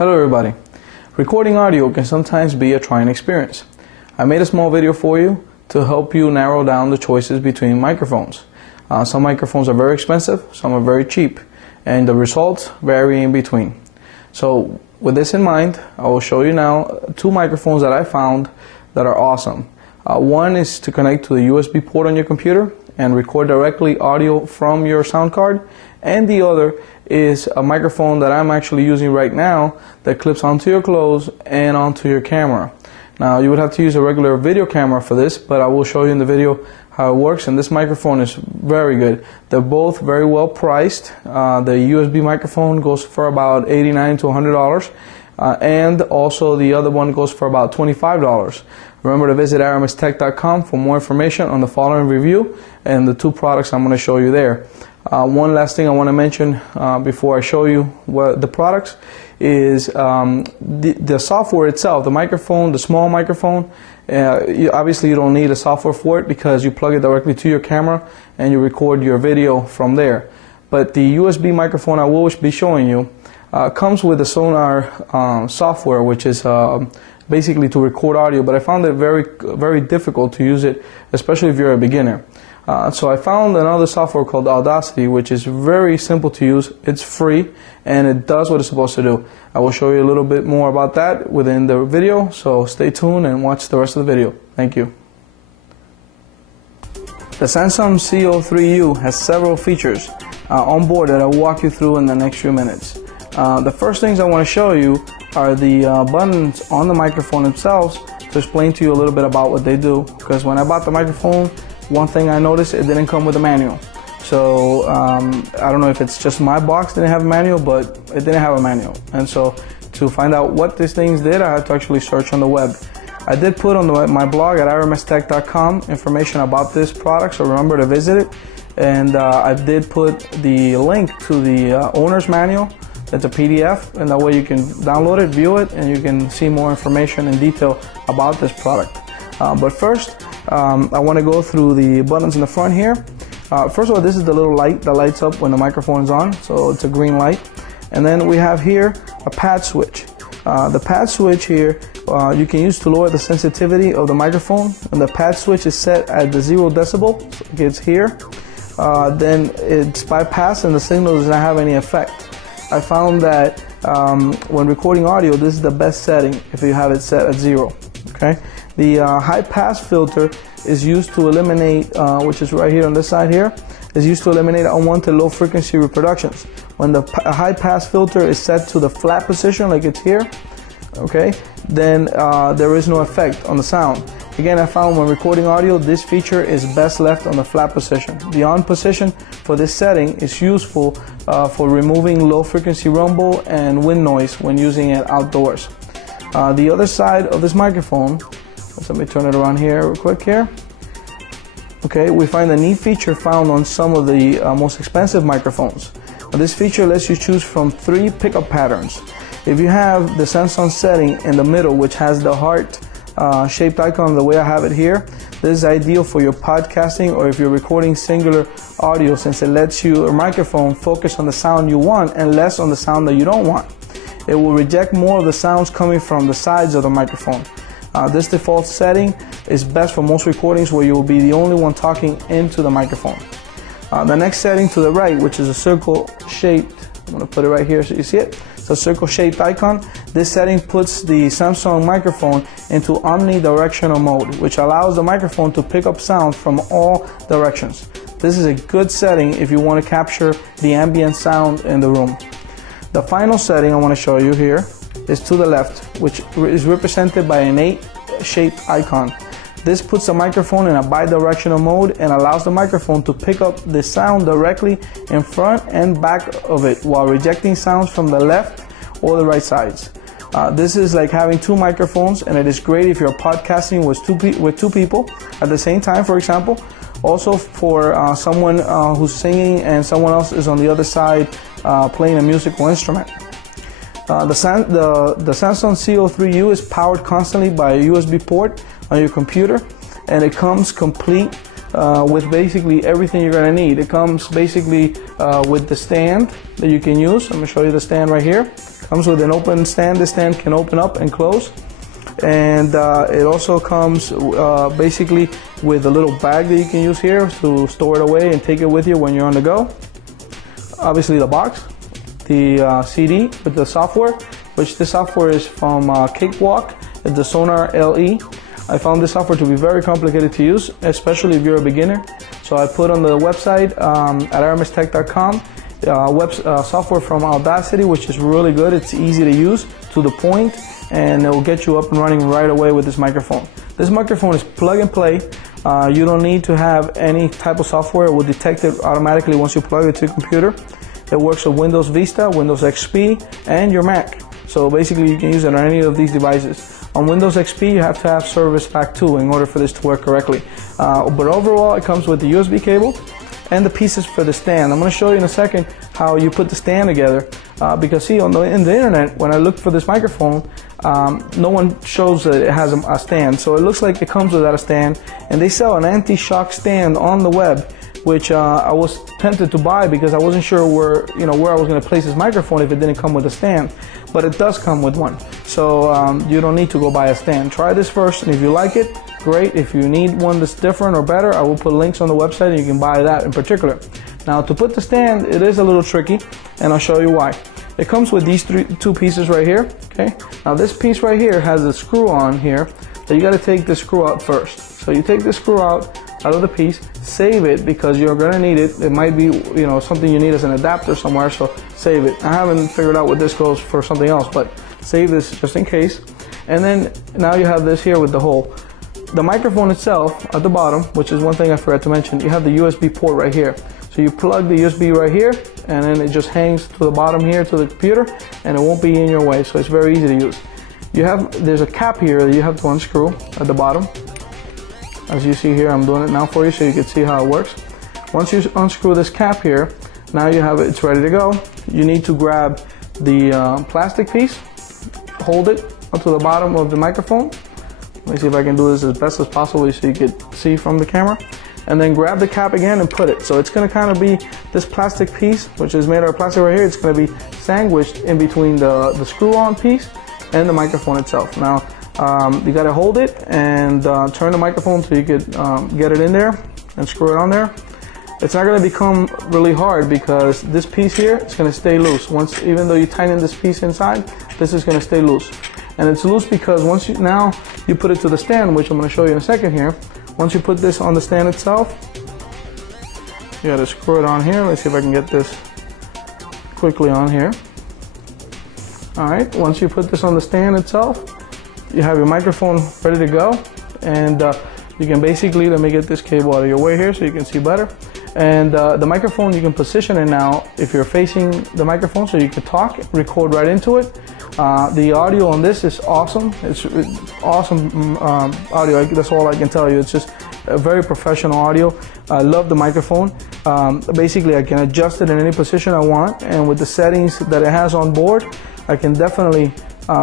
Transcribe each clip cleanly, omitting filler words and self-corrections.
Hello everybody. Recording audio can sometimes be a trying experience. I made a small video for you to help you narrow down the choices between microphones. Some microphones are very expensive, some are very cheap, and the results vary in between. So with this in mind, I will show you now two microphones that I found that are awesome. One is to connect to the USB port on your computer and record directly audio from your sound card, and the other is a microphone that I'm actually using right now that clips onto your clothes and onto your camera. Now you would have to use a regular video camera for this, but I will show you in the video how it works, and this microphone is very good. They're both very well priced. The USB microphone goes for about $89 to $100, and also the other one goes for about $25. Remember to visit audio-technica.com for more information on the following review and the two products I'm going to show you there. One last thing I want to mention before I show you what the products is the software itself. The microphone, the small microphone, obviously you don't need a software for it because you plug it directly to your camera and you record your video from there. But the USB microphone I will be showing you comes with the Sonar software, which is basically to record audio, but I found it very difficult to use it, especially if you're a beginner. So I found another software called Audacity, which is very simple to use. It's free and it does what it's supposed to do. I will show you a little bit more about that within the video, so stay tuned and watch the rest of the video. Thank you. The Samsung CO3U has several features on board that I'll walk you through in the next few minutes. The first things I want to show you are the buttons on the microphone themselves to explain to you a little bit about what they do, because when I bought the microphone, one thing I noticed, it didn't come with a manual. So I don't know if it's just my box didn't have a manual, but it didn't have a manual. And so to find out what these things did, I had to actually search on the web. I did put on my blog at audio-technica.com information about this product, so remember to visit it. And I did put the link to the owner's manual. It's a PDF, and that way you can download it, view it, and you can see more information in detail about this product. But first, I want to go through the buttons in the front here. First of all, this is the little light that lights up when the microphone is on, so it's a green light. And then we have here a pad switch. The pad switch here you can use to lower the sensitivity of the microphone, and the pad switch is set at the 0 decibel, so it gets here. Then it's bypassed and the signal does not have any effect. I found that when recording audio, this is the best setting if you have it set at 0. Okay. The high pass filter is used to eliminate, which is right here on this side here, is used to eliminate unwanted low frequency reproductions. When the high pass filter is set to the flat position, like it's here, okay, then there is no effect on the sound. Again, I found when recording audio, this feature is best left on the flat position. The on position for this setting is useful for removing low frequency rumble and wind noise when using it outdoors. The other side of this microphone, let me turn it around here real quick here. Okay, we find a neat feature found on some of the most expensive microphones. Now, this feature lets you choose from 3 pickup patterns. If you have the Samsung setting in the middle, which has the heart shaped icon the way I have it here, this is ideal for your podcasting or if you're recording singular audio, since it lets your microphone focus on the sound you want and less on the sound that you don't want. It will reject more of the sounds coming from the sides of the microphone. This default setting is best for most recordings where you will be the only one talking into the microphone. The next setting to the right, which is a circle shaped, I'm going to put it right here so you see it. It's a circle shaped icon. This setting puts the Samsung microphone into omnidirectional mode, which allows the microphone to pick up sound from all directions. This is a good setting if you want to capture the ambient sound in the room. The final setting I want to show you here is to the left, which is represented by an 8-shaped icon. This puts the microphone in a bi-directional mode and allows the microphone to pick up the sound directly in front and back of it while rejecting sounds from the left or the right sides. This is like having 2 microphones, and it is great if you're podcasting with two people at the same time, for example. Also for someone who's singing and someone else is on the other side playing a musical instrument. The Samsung CO3U is powered constantly by a USB port on your computer, and it comes complete with basically everything you're going to need. It comes basically with the stand that you can use. I'm going to show you the stand right here. It comes with an open stand. This stand can open up and close. And it also comes basically with a little bag that you can use here to store it away and take it with you when you're on the go. Obviously the box, the CD with the software, which this software is from Cakewalk. It's the Sonar LE. I found this software to be very complicated to use, especially if you're a beginner. So I put on the website at aramistech.com software from Audacity, which is really good. It's easy to use, to the point, and it will get you up and running right away with this microphone. This microphone is plug and play. You don't need to have any type of software. It will detect it automatically once you plug it to your computer. It works with Windows Vista, Windows XP, and your Mac. So basically you can use it on any of these devices. On Windows XP you have to have Service Pack 2 in order for this to work correctly. But overall it comes with the USB cable and the pieces for the stand. I'm going to show you in a second how you put the stand together, because see, in the internet when I looked for this microphone, no one shows that it has a stand, so it looks like it comes without a stand. And they sell an anti-shock stand on the web, which I was tempted to buy because I wasn't sure where I was going to place this microphone if it didn't come with a stand. But it does come with one, so you don't need to go buy a stand. Try this first, and if you like it, great. If you need one that's different or better, I will put links on the website and you can buy that in particular. Now to put the stand, it is a little tricky, and I'll show you why. It comes with these two pieces right here. Okay. Now this piece right here has a screw on here that you got to take the screw out first. So you take the screw out of the piece, save it because you're going to need it. It might be something you need as an adapter somewhere, so save it. I haven't figured out what this goes for something else, but save this just in case. And then now you have this here with the hole. The microphone itself at the bottom, which is one thing I forgot to mention, you have the USB port right here. So you plug the USB right here, and then it just hangs to the bottom here to the computer, and it won't be in your way, so it's very easy to use. There's a cap here that you have to unscrew at the bottom. As you see here, I'm doing it now for you so you can see how it works. Once you unscrew this cap here, now you have it, it's ready to go. You need to grab the plastic piece, hold it up to the bottom of the microphone. Let me see if I can do this as best as possible so you can see from the camera. And then grab the cap again and put it. So it's going to kind of be this plastic piece, which is made out of plastic right here. It's going to be sandwiched in between the screw-on piece and the microphone itself. Now, you got to hold it and turn the microphone so you could get it in there and screw it on there. It's not going to become really hard because this piece here is going to stay loose. Even though you tighten this piece inside, this is going to stay loose. And it's loose because now you put it to the stand, which I'm going to show you in a second here. Once you put this on the stand itself, you got to screw it on here. Let's see if I can get this quickly on here. Alright, once you put this on the stand itself, you have your microphone ready to go, and you can basically, let me get this cable out of your way here so you can see better. And the microphone, you can position it now if you're facing the microphone so you can talk, record right into it. The audio on this is awesome. It's awesome audio. That's all I can tell you. It's just a very professional audio. I love the microphone. Basically, I can adjust it in any position I want, and with the settings that it has on board, I can definitely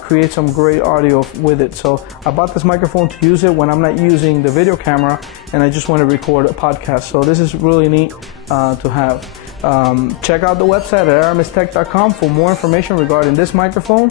create some great audio with it. So I bought this microphone to use it when I'm not using the video camera and I just want to record a podcast. So this is really neat to have. Check out the website at aramistech.com for more information regarding this microphone,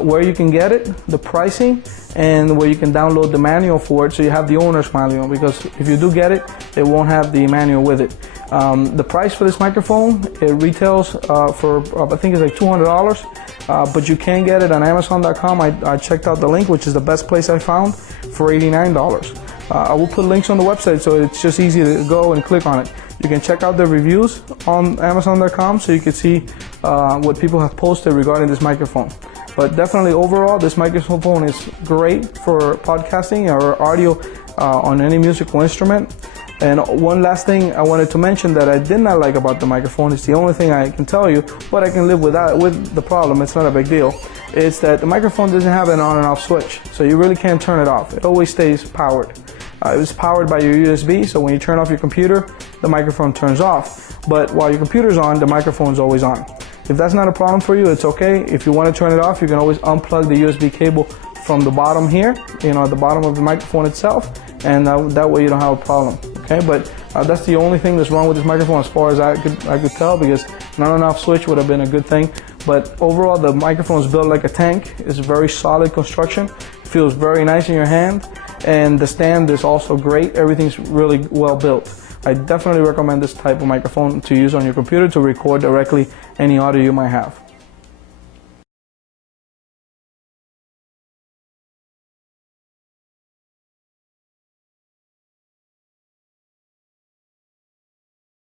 where you can get it, the pricing, and where you can download the manual for it so you have the owner's manual, because if you do get it, it won't have the manual with it. The price for this microphone, it retails for I think it's like $200, but you can get it on Amazon.com. I checked out the link, which is the best place I found, for $89. I will put links on the website so it's just easy to go and click on it. You can check out the reviews on Amazon.com so you can see what people have posted regarding this microphone. But definitely overall, this microphone is great for podcasting or audio on any musical instrument. And one last thing I wanted to mention that I did not like about the microphone, is the only thing I can tell you, but I can live with the problem, it's not a big deal, is that the microphone doesn't have an on and off switch, so you really can't turn it off. It always stays powered. It's powered by your USB, so when you turn off your computer, the microphone turns off. But while your computer's on, the microphone's always on. If that's not a problem for you, it's okay. If you want to turn it off, you can always unplug the USB cable from the bottom here, at the bottom of the microphone itself, and that way you don't have a problem. Okay, but that's the only thing that's wrong with this microphone as far as I could tell, because not enough switch would have been a good thing. But overall, the microphone is built like a tank. It's a very solid construction. It feels very nice in your hand, and the stand is also great. Everything's really well built. I definitely recommend this type of microphone to use on your computer to record directly any audio you might have.